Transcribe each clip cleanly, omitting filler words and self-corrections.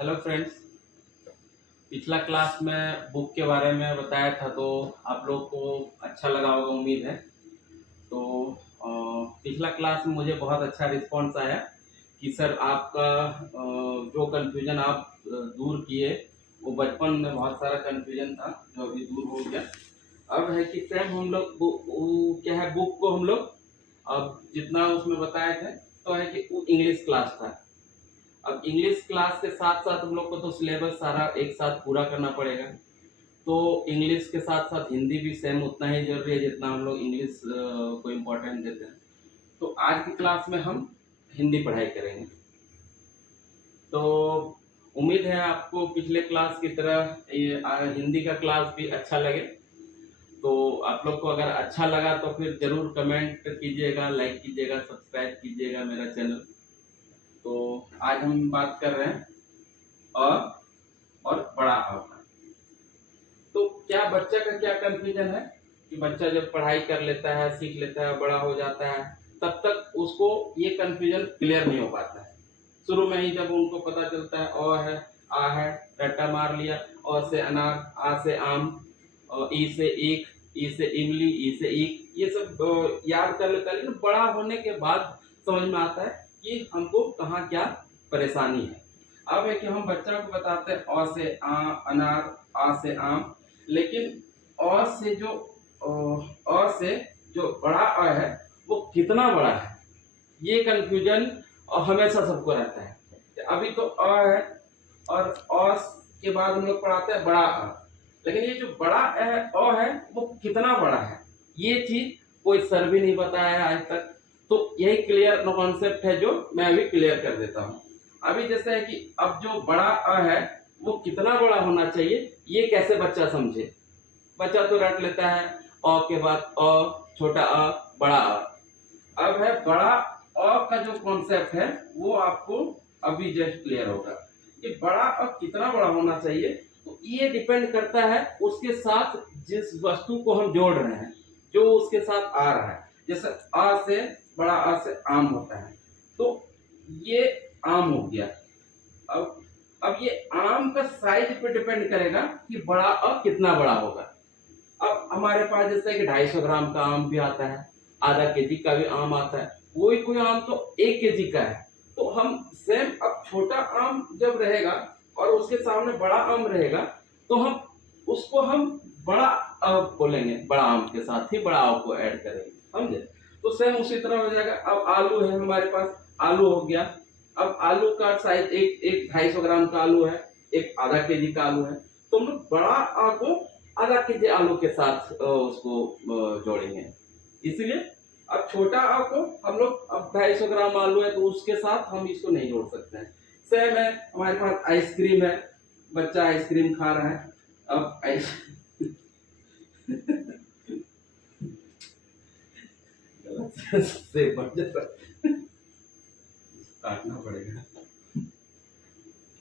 Hello friends. पिछला class में book के बारे में बताया था तो आप लोग को अच्छा लगा होगा, उम्मीद है। तो पिछला क्लास में मुझे बहुत अच्छा रिस्पांस आया कि सर आपका जो कन्फ्यूजन आप दूर किए, वो बचपन में बहुत सारा कन्फ्यूजन था जो अभी दूर हो गया। अब है कि सेम हम लोग क्या है, बुक को हम लोग अब जितना उसमें बताए थे तो है कि वो इंग्लिश क्लास था। अब इंग्लिश क्लास के साथ साथ हम लोग को तो सिलेबस सारा एक साथ पूरा करना पड़ेगा। तो इंग्लिश के साथ साथ हिंदी भी सेम उतना ही जरूरी है जितना हम लोग इंग्लिश को इम्पोर्टेंस देते हैं। तो आज की क्लास में हम हिंदी पढ़ाई करेंगे। तो उम्मीद है आपको पिछले क्लास की तरह ये हिंदी का क्लास भी अच्छा लगे। तो आप लोग को अगर अच्छा लगा तो फिर जरूर कमेंट कीजिएगा, लाइक कीजिएगा, सब्सक्राइब कीजिएगा मेरा चैनल। तो आज हम बात कर रहे हैं अ और बड़ा अ का। तो क्या बच्चा का क्या कंफ्यूजन है कि बच्चा जब पढ़ाई कर लेता है, सीख लेता है, बड़ा हो जाता है, तब तक उसको ये कंफ्यूजन क्लियर नहीं हो पाता है। शुरू में ही जब उनको पता चलता है अ है, आ है, रट्टा मार लिया, अ से अनार, आ से आम, ई से ईख, ई से इमली, ई से ईख, ये सब याद कर लेता है। लेकिन बड़ा होने के बाद समझ में आता है कि हमको कहाँ क्या परेशानी है। अब है कि हम बच्चा को बताते हैं अ से अनार, आ से आम, लेकिन अ से जो बड़ा अ है वो कितना बड़ा है, ये कंफ्यूजन हमेशा सबको रहता है। अभी तो अ है और अ के बाद हम लोग पढ़ाते हैं बड़ा अ, लेकिन ये जो बड़ा अ है वो कितना बड़ा है, ये चीज कोई सर भी नहीं बताया है आज तक। तो यही क्लियर कॉन्सेप्ट है जो मैं अभी क्लियर कर देता हूँ। अभी जैसे है कि अब जो बड़ा अ है वो कितना बड़ा होना चाहिए, ये कैसे बच्चा समझे। बच्चा तो रट लेता है अ के बाद अ, छोटा अ, बड़ा अ। अब है बड़ा अ का जो कॉन्सेप्ट है वो आपको अभी जस्ट क्लियर होगा कि बड़ा अ कितना बड़ा होना चाहिए। तो ये डिपेंड करता है उसके साथ जिस वस्तु को हम जोड़ रहे हैं, जो उसके साथ आ रहा है। जैसे अ से बड़ा अ से आम होता है, तो ये आम हो गया। अब ये आम का साइज पे डिपेंड करेगा कि बड़ा अ कितना बड़ा होगा। अब हमारे पास जैसे कि 250 ग्राम का आम भी आता है, आधा केजी का भी आम आता है, कोई कोई आम तो 1 केजी का है। तो हम सेम अब छोटा आम जब रहेगा और उसके सामने बड़ा आम रहेगा, तो हम बड़ा बोलेंगे, बड़ा आम के साथ ही बड़ा आम को ऐड करेंगे, समझे। तो सेम उसी तरह हो जाएगा। अब आलू है हमारे पास, आलू हो गया। अब आलू का साइज एक 250 ग्राम का आलू है, एक आधा केजी का आलू है। तो हम लोग बड़ा आ को आधा केजी आलू के साथ उसको जोड़ेंगे। इसलिए अब छोटा आ को हम लोग, अब 250 ग्राम आलू है तो उसके साथ हम इसको नहीं जोड़ सकते हैं। सेम है हमारे पास आइसक्रीम है, बच्चा आइसक्रीम खा रहा है। अब से काटना पड़ेगा।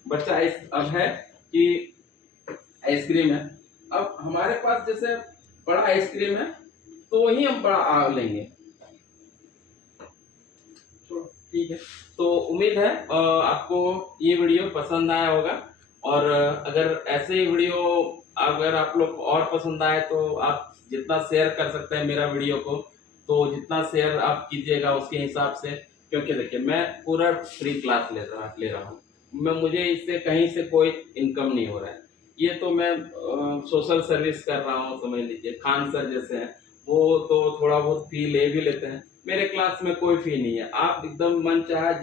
बच्चा अब है कि आइसक्रीम है। अब हमारे पास जैसे बड़ा आइसक्रीम है तो वही हम बड़ा आ लेंगे। ठीक है। तो उम्मीद है आपको ये वीडियो पसंद आया होगा। और अगर ऐसे ही वीडियो अगर आप लोग को और पसंद आए तो आप जितना शेयर कर सकते हैं मेरा वीडियो को, तो जितना शेयर आप कीजिएगा उसके हिसाब से। क्योंकि देखिए मैं पूरा फ्री क्लास ले रहा हूँ, मुझे इससे कहीं से कोई इनकम नहीं हो रहा है। ये तो मैं सोशल सर्विस कर रहा हूँ, समझ लीजिए। खान सर जैसे हैं वो तो थोड़ा बहुत फी ले भी लेते हैं, मेरे क्लास में कोई फी नहीं है। आप एकदम मन चाहे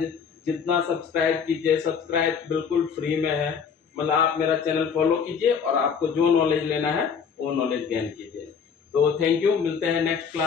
जितना सब्सक्राइब कीजिए, सब्सक्राइब बिल्कुल फ्री में है। मतलब आप मेरा चैनल फॉलो कीजिए और आपको जो नॉलेज लेना है वो नॉलेज गेन कीजिए। तो थैंक यू, मिलते हैं नेक्स्ट क्लास।